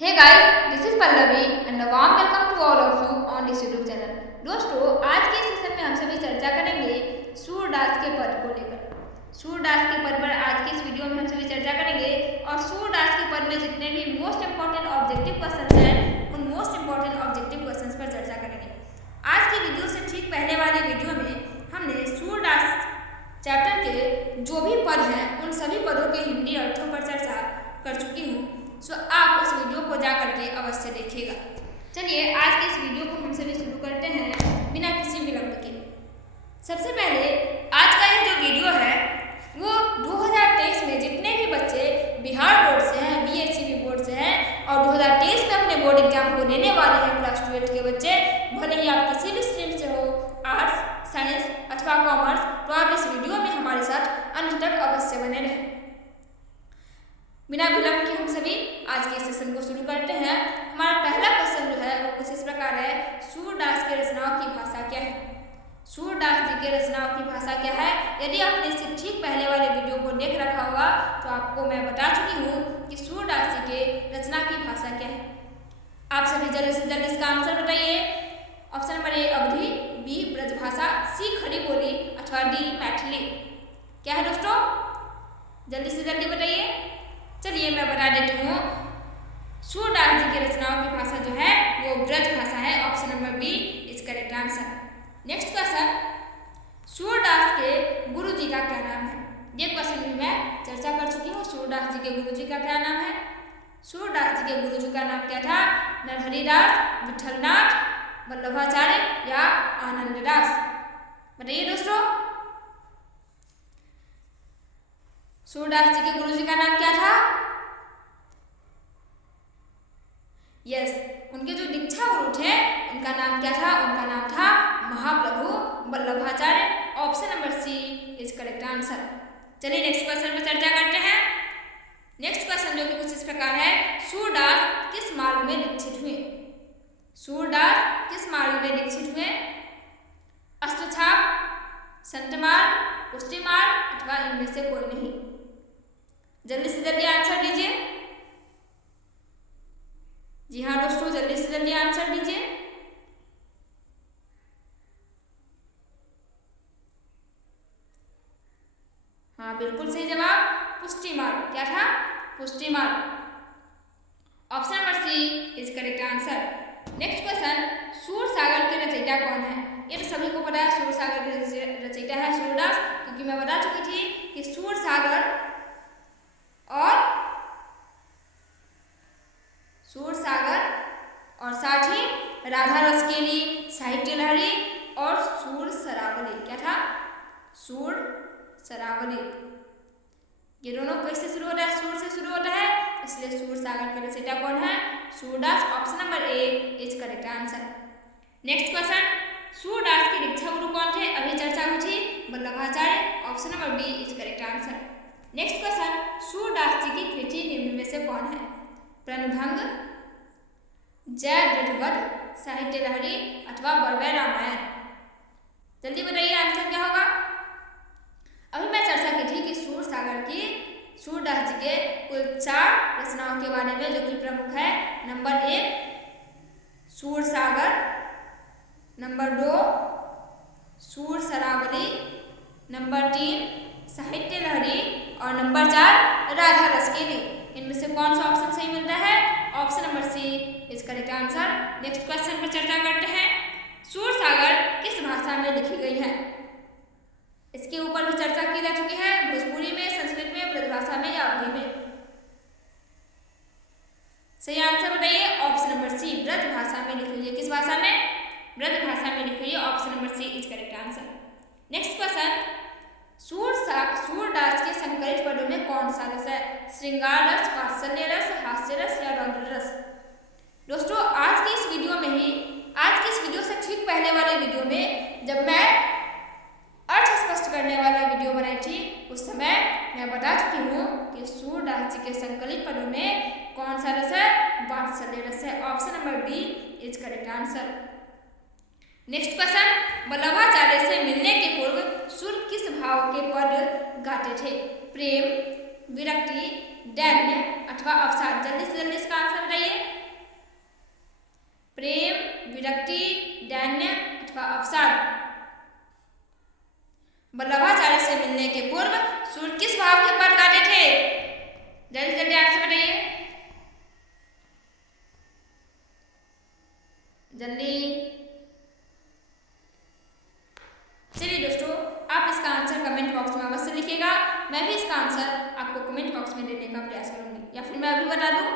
Hey guys, this is Pallavi and a warm welcome to all of you on this YouTube channel. दोस्तों, आज के session में हम सभी चर्चा करेंगे सूरदास के पद को लेकर। सूरदास के पद पर आज के इस वीडियो में हम सभी चर्चा करेंगे और सूरदास के पद में जितने भी मोस्ट इंपॉर्टेंट ऑब्जेक्टिव क्वेश्चंस हैं उन मोस्ट इंपॉर्टेंट ऑब्जेक्टिव क्वेश्चंस पर चर्चा करेंगे। आज की वीडियो से ठीक पहले वाले वीडियो में हमने सूरदास चैप्टर के जो भी पद हैं उन सभी पदों के हिंदी अर्थों पर चर्चा कर चुकी हूँ। सो आप उस वीडियो को जा करके अवश्य देखिएगा। चलिए आज के इस वीडियो को हम सभी शुरू करते हैं बिना किसी विलंब के। सबसे पहले आज का यह जो वीडियो है वो 2023 में जितने भी बच्चे बिहार बोर्ड से हैं, बीएचईबी बोर्ड से हैं और 2023 में अपने बोर्ड एग्जाम को देने वाले हैं क्लास 12 के बच्चे, भले ही आप किसी भी स्ट्रीम से हो, आर्ट्स, साइंस अथवा कॉमर्स, तो आप इस वीडियो में हमारे साथ अंत तक अवश्य बने रहें। बिना विलंब के हम सभी आज के सेशन को शुरू करते हैं। हमारा पहला क्वेश्चन जो है वो कुछ इस प्रकार है, सूरदास के रचनाओं की भाषा क्या है? सूरदास जी के रचनाओं की भाषा क्या है? यदि आपने इससे ठीक पहले वाले वीडियो को देख रखा होगा तो आपको मैं बता चुकी हूँ कि सूरदास जी के रचना की भाषा क्या है। आप सभी जल्द से जल्द इसका आंसर बताइए। Option number A Awadhi, B Brajbhasha, C Khari Boli अथवा डी मैथिली। क्या है दोस्तों? जल्दी से जल्दी बताइए। चलिए मैं बता देती हूँ, सूरदास जी की रचनाओं की भाषा जो है वो ब्रज भाषा है। Option number B is correct answer. Next question, Surdas के गुरु जी का क्या नाम है? ये क्वेश्चन भी मैं चर्चा कर चुकी हूँ। सूरदास जी के गुरु जी का क्या नाम है? सूरदास जी के गुरु जी का नाम क्या था? नरहरिदास, विठलनाथ, वल्लभाचार्य या आनंददास? बताइए दोस्तों, सूरदास जी के गुरु जी का नाम क्या था? यस, उनके जो दीक्षा गुरु थे उनका नाम क्या था? उनका नाम था Mahaprabhu Vallabhacharya. Option number C is correct answer. चलिए नेक्स्ट क्वेश्चन पर चर्चा करते हैं। नेक्स्ट क्वेश्चन जो कि कुछ इस प्रकार है, सूरदास किस मार्ग में दीक्षित हुए? सूरदास किस मार्ग में दीक्षित हुए? अष्टछाप, संत मार्ग, पुष्टि मार्ग अथवा इनमें से कोई नहीं? जल्दी से जल्दी आंसर दीजिए। जी हाँ दोस्तों, जल्दी से जल्दी आंसर दीजिए। हाँ बिल्कुल सही जवाब, पुष्टि मार्ग। क्या था? Pushti Marg. Option number C is correct answer. Next question, Sursagar के रचयिता कौन है? ये तो सभी को पता है, सूरसागर के रचयिता है सूरदास, क्योंकि मैं बता चुकी थी कि सूरसागर और साथ ही राधा रस के लिए, साहित्य लहरी और सूर सरावली। क्या था? सूर सरावली। ये दोनों कैसे शुरू होता है? सूर से शुरू होता है, इसलिए सूरसागर के रचयिता कौन है? Surdas. Option number A is correct answer. Next question, Surdas के दीक्षा गुरु कौन थे? अभी चर्चा हुई थी, Vallabhacharya. Option number B is correct answer. Next question, Surdas ji की कृति निम्न में से कौन है? प्रणभंग, जय दृढ़वध, साहित्य लहरी अथवा बरवै रामायण? जल्दी बताइए आंसर क्या होगा। अभी मैं चर्चा की थी कि सूरसागर की सूरदास जी के कुल 4 रचनाओं के बारे में जो कि प्रमुख है। नंबर 1 सूरसागर, नंबर 2 सूर सरावली, नंबर 3 साहित्य लहरी और नंबर 4 राधा रस के लिए। इनमें से कौन सा ऑप्शन सही मिलता है? Option number C is correct answer. Next question पर चर्चा करते हैं, सूरसागर किस भाषा में लिखी गई है? इसके ऊपर भी चर्चा की जा चुकी है, भोजपुरी में, संस्कृत में, ब्रजभाषा में या अवधी में? सही आंसर बताइए। ऑप्शन नंबर सी ब्रज भाषा में लिखी हुई है। किस भाषा में? ब्रज भाषा में लिखी हुई है। Option number C is correct answer. Next question, Surdas के संकलित पदों में कौन सा रस है? श्रृंगार रस, वात्सल्य रस, हास्य रस या रौद्र रस? दोस्तों आज की इस वीडियो में ही, आज की इस वीडियो से ठीक पहले वाले वीडियो में जब मैं अर्थ स्पष्ट करने वाला वीडियो बनाई थी उस समय मैं बता चुकी हूँ कि सूरदास जी के संकलित पदों में कौन सा रस है? वात्सल्य रस है। Option number B is correct answer. Next question, Vallabhacharya से मिलने के पूर्व सूर किस भाव के पद गाते थे? प्रेम, विरक्ति, दैन्य अथवा अवसाद। जल्दी से जल्दी इसका आंसर बताइए। प्रेम, विरक्ति, दैन्य अथवा अवसाद। वल्लभाचार्य से मिलने के पूर्व सूर्य किस भाव के पर काटे थे? जल्दी जल्दी आंसर बताइए, जल्दी। चलिए दोस्तों, आप इसका आंसर कमेंट बॉक्स में अवश्य लिखिएगा। मैं भी इसका आंसर आपको कमेंट बॉक्स में देने का प्रयास करूंगी, या फिर मैं अभी बता दूं।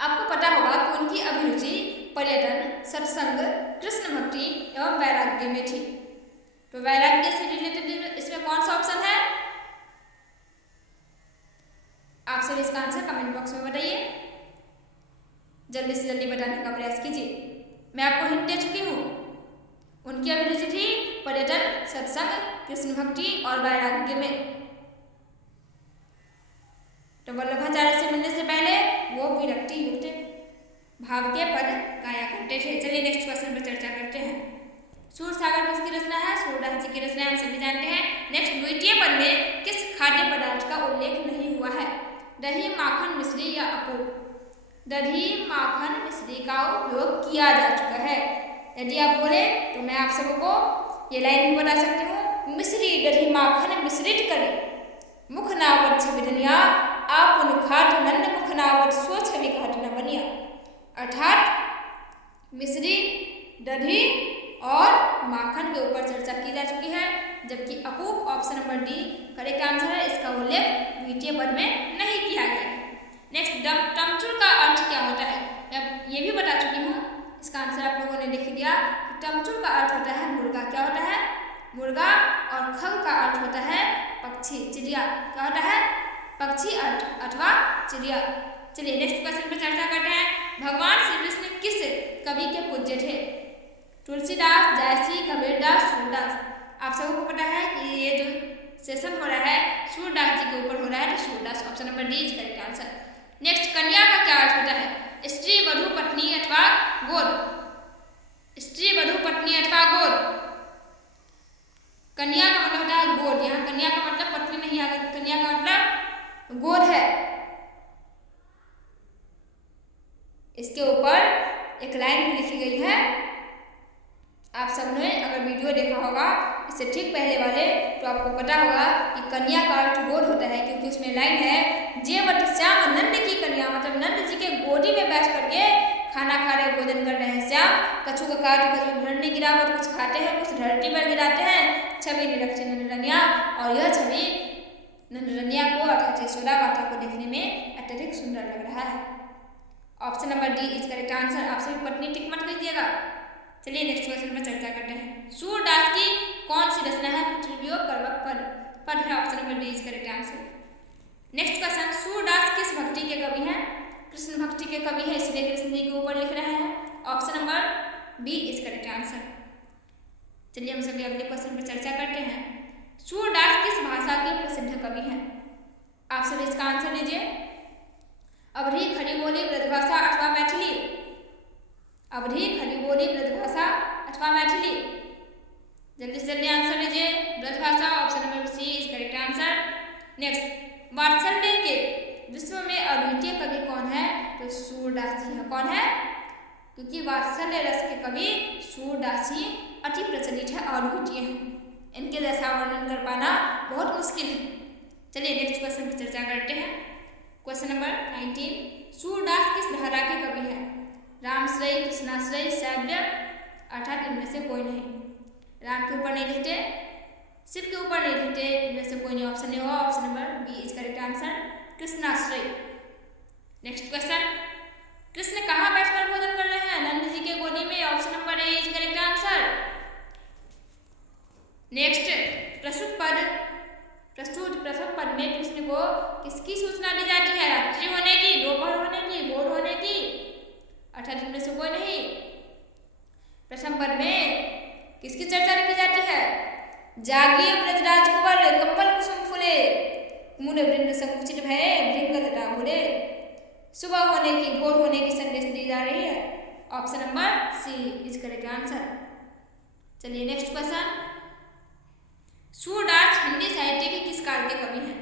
आपको पता होगा कि उनकी अभिरुचि पर्यटन, सत्संग, कृष्ण भक्ति एवं वैराग्य में थी। तो वैराग्य से रिलेटेड इसमें कौन सा ऑप्शन है? आप सभी इसका आंसर कमेंट बॉक्स में बताइए। जल्दी से जल्दी बताने का प्रयास कीजिए। मैं आपको हिंट दे चुकी हूँ। उनकी अभिरुचि थी पर्यटन, सत्संग, कृष्ण भक्ति और वैराग्य में। तो वल्लभाचार्य से मिलने से पहले वो विरक्ति युक्त भाव के पद गाया करते थे। चलिए नेक्स्ट क्वेश्चन पर चर्चा करते हैं। सूरसागर किसकी रचना है? सूरदास जी की रचना हम सभी जानते हैं। नेक्स्ट, द्वितीय पद में किस खाद्य पदार्थ का उल्लेख नहीं हुआ है? दही, माखन, मिश्री या अपूप? दही, माखन, मिश्री का उपयोग किया जा चुका है। यदि आप बोले तो मैं आप सबको ये लाइन भी बता सकती हूँ। मिश्री दही माखन मिश्रित करे, मुख नावत छवि धनिया, आप उन खाट नंद मुख नावत सो छवि घाट न बनिया। अर्थात मिश्री, दही और माखन के ऊपर चर्चा की जा चुकी है, जबकि अपूप option number D correct answer है। इसका उल्लेख द्वितीय पद में नहीं किया गया है। नेक्स्ट, टमचूर का अर्थ क्या होता है? मैं ये भी बता चुकी हूँ। इसका आंसर आप लोगों ने लिख दिया कि टमचूर का अर्थ होता है मुर्गा। क्या होता है? मुर्गा। और खग का अर्थ होता है पक्षी, चिड़िया। क्या होता है? पक्षी अर्थ अथवा चिड़िया। चलिए नेक्स्ट क्वेश्चन पर चर्चा करते हैं। भगवान श्री कृष्ण किस कवि के पूज्य थे? तुलसीदास, जयसी, कबीरदास, सूरदास। आप सबको पता है कि ये जो सेशन हो रहा है सूरदास जी के ऊपर हो रहा है, तो Surdas option number D is correct answer. Next, कन्या का क्या अर्थ होता है? स्त्री, वधू, पत्नी अथवा गोद? स्त्री, वधू, पत्नी अथवा गोद। कन्या का मतलब होता है गोद। यहाँ कन्या का मतलब पत्नी नहीं है, कन्या का मतलब गोद है। इसके ऊपर एक लाइन भी लिखी गई है। आप सबने अगर वीडियो देखा होगा इससे ठीक पहले वाले, तो आपको पता होगा कि कन्या का अर्थ गोद होता है, क्योंकि उसमें लाइन है जेवट श्याम नंद की कन्या, मतलब नंद जी के गोदी में बैठ करके खाना खा रहे, भोजन कर रहे हैं श्याम। कछु का काट कछु धरनी गिरावट, कुछ खाते हैं कुछ धरती पर गिराते हैं, छवि निरक्षी नंदरनिया। और यह छवि नंदरनिया को अर्थात यशोदा माता को देखने में अत्यधिक सुंदर लग रहा है। Option number D is correct answer. आप सभी पत्नी टिक मत कीजिएगा। चलिए नेक्स्ट क्वेश्चन पर चर्चा करते हैं। सूरदास की कौन सी रचना है? पृथ्वी और पर्वत पद। पद है option number D is correct answer. Next question, Surdas किस भक्ति के कवि हैं? कृष्ण भक्ति के कवि है, इसलिए कृष्ण जी के ऊपर लिख रहे हैं। Option number B is correct answer. चलिए हम सभी अगले क्वेश्चन पर चर्चा करते हैं। सूरदास किस भाषा के प्रसिद्ध कवि हैं? आप सभी इसका आंसर दीजिए। अवधी, खड़ी बोली, ब्रजभाषा अथवा मैथिली? अवधी, खड़ी बोली, ब्रजभाषा अथवा मैथिली? जल्दी से जल्दी आंसर दीजिए। Brajbhasha option number C is correct answer. Next, वात्सल्य के विश्व में अद्वितीय कवि कौन है? तो सूरदास जी है। कौन है? क्योंकि वात्सल्य रस के कवि सूरदास ही अति प्रचलित है, अद्वितीय है। इनके जैसा वर्णन कर पाना बहुत मुश्किल है। चलिए नेक्स्ट क्वेश्चन पर चर्चा करते हैं। क्वेश्चन नंबर 19, सूरदास किस धारा के कवि हैं? रामश्रय, कृष्णाश्रय, शैव्य अर्थात इनमें से कोई नहीं। राम के ऊपर नहीं लिखते, शिव के ऊपर नहीं लिखते, इनमें से कोई नहीं। ऑप्शन नहीं होगा। Option number B is correct answer, Krishnashraya. Next question, Krishna कहाँ बैठकर भोजन कर रहे हैं? नंद जी के गोदी में। Option number A is correct answer. Next, प्रस्तुत प्रथम पद में कृष्ण को किसकी सूचना दी जाती है? रात्रि होने की, दोपहर होने की, भोर होने की अर्थात इनमें से कोई नहीं। प्रथम पद में किसकी चर्चा की जाती है? जागिए ब्रजराज कुंवर, कंपल कुसुम फूले, मुने वृंद संकुचित भये, भृंग लता भूले। सुबह होने की, भोर होने की संदेश दी जा रही है। Option number C is correct answer. चलिए नेक्स्ट क्वेश्चन, सूरदास हिंदी साहित्य के किस काल के कवि हैं?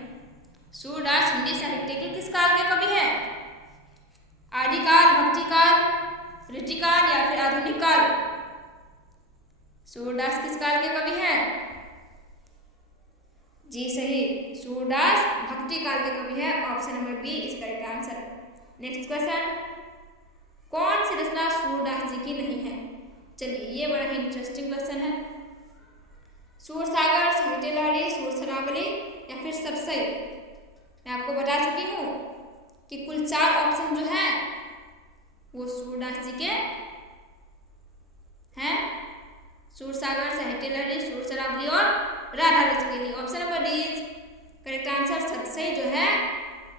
सूरदास हिंदी साहित्य के किस काल के कवि हैं? आदिकाल, भक्तिकाल, ऋतिकाल या फिर आधुनिक काल? सूरदास किस काल के कवि हैं? जी सही, सूरदास भक्ति काल के कवि है। Option number B is correct answer. Next question, कौन सी रचना सूरदास जी की नहीं है? चलिए ये बड़ा ही इंटरेस्टिंग क्वेश्चन है। सूरसागर, साहित्य लहरी, सुरसरावली या फिर सरसई? मैं आपको बता चुकी हूँ कि कुल 4 ऑप्शन जो हैं वो सूरदास जी के हैं। सूरसागर, साहित्य लहरी, सुरसरावली और राधा रस के लिए। Option number D is correct answer. Sarsai जो है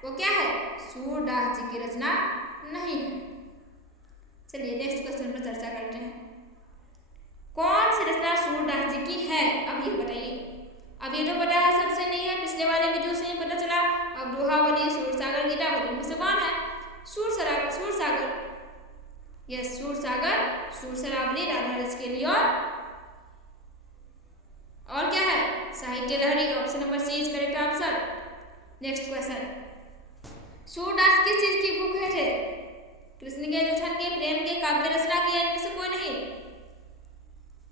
वो क्या है? सूरदास जी की रचना नहीं है। चलिए नेक्स्ट क्वेश्चन पर चर्चा करते हैं। कौन सी रचना सूरदास जी की है? अब ये बताइए। अब ये तो पता है सबसे नहीं है, पिछले वाले वीडियो से ही पता चला। अब दोहावली, सूरसागर, गीतावली में से कौन है? सूरसागर। यस, सूरसागर, सुरसरावली, राधा रस के लिए और क्या है? Sahitya Lahari. Option number C is correct answer. Next question, Surdas किस चीज की भूख है थे? कृष्ण के, जूठन के, प्रेम के, काव्य रचना की, इनमें से कोई नहीं?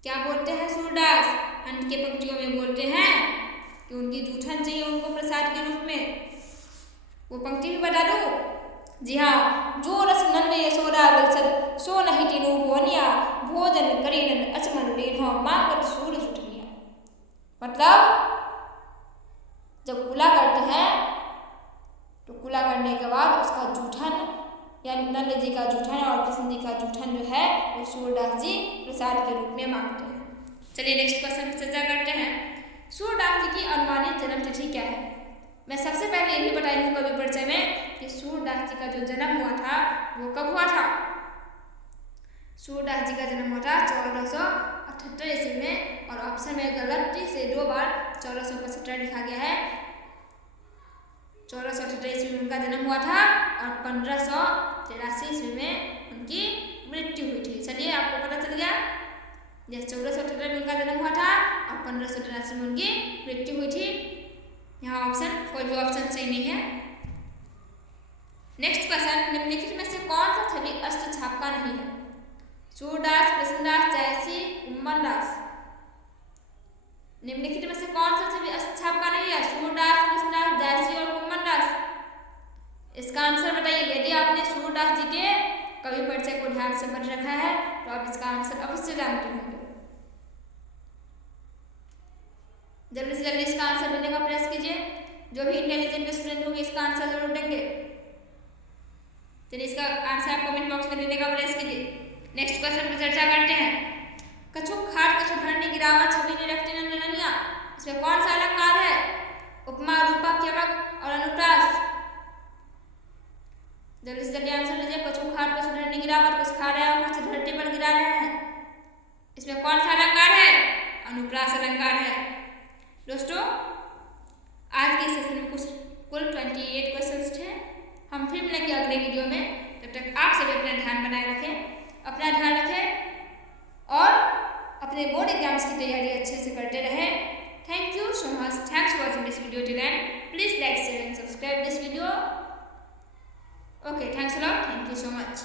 क्या बोलते हैं सूरदास? अंत के पंक्तियों में बोलते हैं कि उनकी जूठन चाहिए उनको प्रसाद के रूप में। वो पंक्ति भी बता दो। जी हाँ, जो रस नंद यशोदा वत्सद सो नहीं तीनों भुवनिया भोजन करी नंद अचमन लीन्हो मांगत सूर जुटनिया। मतलब जब कुला करते हैं तो कुला करने के बाद उसका जूठन या नंद जी का जूठन और कृष्ण जी का जूठन जो है वो सूरदास जी प्रसाद के रूप में मांगते हैं। चलिए नेक्स्ट क्वेश्चन पर चर्चा करते हैं। सूरदास जी की अनुमानित जन्म तिथि क्या है? मैं सबसे पहले यही बताई हूँ कवि परिचय में कि सूरदास जी का जो जन्म हुआ था वो कब हुआ था? सूरदास जी का जन्म हुआ था 1478 ईस्वी में। और ऑप्शन में गलती से 2 बार 1475 लिखा गया है। 1478 ईस्वी में उनका जन्म हुआ था और 1583 ईस्वी में उनकी मृत्यु हुई थी। चलिए आपको पता चल गया। जैसे 1478 में उनका जन्म हुआ था और 1583 में उनकी मृत्यु हुई थी। यहाँ ऑप्शन कोई भी ऑप्शन सही नहीं है। नेक्स्ट क्वेश्चन, निम्नलिखित में से कौन सा छवि अष्टछाप का नहीं है? सूरदास, कृष्णदास, जयसी, कुम्मन दास? निम्नलिखित में से कौन सा छवि अष्टछाप का नहीं है? सूरदास, कृष्णदास, जयसी और कुम्मन दास? इसका आंसर बताइए। यदि आपने सूरदास जी के कवि परिचय को ध्यान से पढ़ रखा है तो आप इसका आंसर अवश्य जानते होंगे। जल्दी से जल्दी इसका आंसर देने का प्रयास कीजिए। जो भी इंटेलिजेंट स्टूडेंट होंगे इसका आंसर जरूर देंगे। चलिए इसका आंसर आप कमेंट बॉक्स में देने का प्रयास कीजिए। नेक्स्ट क्वेश्चन पर चर्चा करते हैं। कछुक खाट कछु धरनी गिरावत छवि ने रखते नंदनिया? इसमें कौन सा अलंकार है? उपमा, रूपक, यमक और अनुप्रास? जल्दी से जल्दी आंसर लीजिए। कछु खाट कछु धरनी गिरावत, कुछ खा रहे हैं और कुछ धरती पर गिरा रहे हैं। इसमें कौन सा अलंकार है? अनुप्रास अलंकार है। दोस्तों आज के सेशन में कुल 28 क्वेश्चंस थे। हम फिर मिलेंगे अगले वीडियो में। तब तक आप सभी अपना ध्यान बनाए रखें, अपना ध्यान रखें और अपने बोर्ड एग्जाम्स की तैयारी अच्छे से करते रहें। Thank you so much. Thanks for watching this video till and please like, share and subscribe this video. Okay, thanks a lot. Thank you so much.